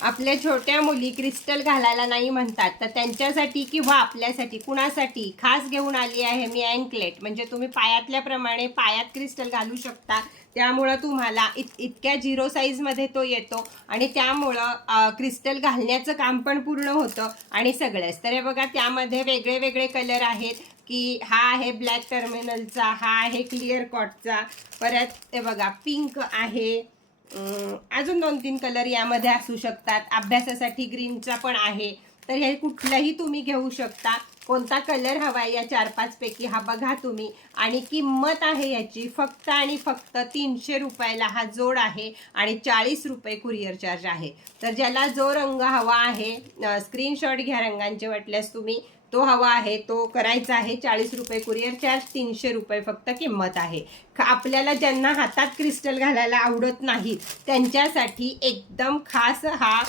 आपल्या छोट्या मुली क्रिस्टल घालायला नाही म्हणतात. तर त्यांच्यासाठी किंवा आपल्यासाठी कुणासाठी खास घेऊन आली आहे मी अँकलेट म्हणजे तुम्ही पायातल्याप्रमाणे पायात क्रिस्टल घालू शकता. त्यामुळं तुम्हाला इत इतक्या झिरो साईजमध्ये तो येतो. आणि त्यामुळं क्रिस्टल घालण्याचं काम पण पूर्ण होतं. आणि सगळंच. तर हे बघा त्यामध्ये वेगळे वेगळे कलर आहेत की हा आहे ब्लॅक टर्मिनलचा हा आहे क्लिअर कॉटचा परत हे बघा पिंक आहे. अजून दोन तीन कलर यामध्ये असू शकतात. अभ्यासासाठी ग्रीनचा पण आहे. तर हे कुठलंही तुम्ही घेऊ शकता. कोणता कलर हवा आहे या चार पाच पैकी हा बघा तुम्ही. आणि किंमत आहे याची फक्त आणि फक्त तीनशे रुपयाला हा जोड आहे आणि चाळीस रुपये कुरिअर चार्ज आहे. तर ज्याला जो रंग हवा आहे स्क्रीनशॉट घ्या रंगांचे वाटल्यास तुम्ही. तो हवा आहे तो करायचा आहे चाळीस रुपये कुरिअर चार्ज तीनशे रुपये फक्त किंमत आहे. आपल्याला ज्यांना हातात क्रिस्टल घालायला आवडत नाही त्यांच्यासाठी एकदम खास हा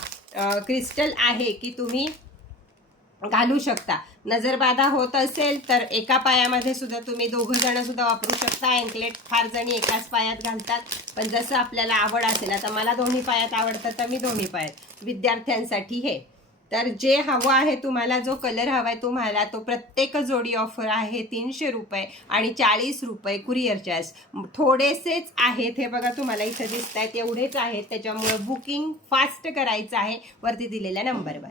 क्रिस्टल आहे की तुम्ही घालू शकता. नजरबाधा होत असेल तर एका पायामध्ये सुद्धा तुम्ही दोघं जण सुद्धा वापरू शकता. अँकलेट फार जणी एकाच पायात घालतात. पण जसं आपल्याला आवड असेल आता मला दोन्ही पायात आवडतं तर मी दोन्ही पायात. विद्यार्थ्यांसाठी हे. तर जे हवं आहे तुम्हाला जो कलर हवा आहे तुम्हाला तो प्रत्येक जोडी ऑफर आहे तीनशे रुपये आणि चाळीस रुपये कुरिअर चार्ज थोडेसेच आहेत हे बघा तुम्हाला इथं दिसत आहेत एवढेच आहेत त्याच्यामुळे बुकिंग फास्ट करायचं आहे. वरती दिलेल्या नंबरवर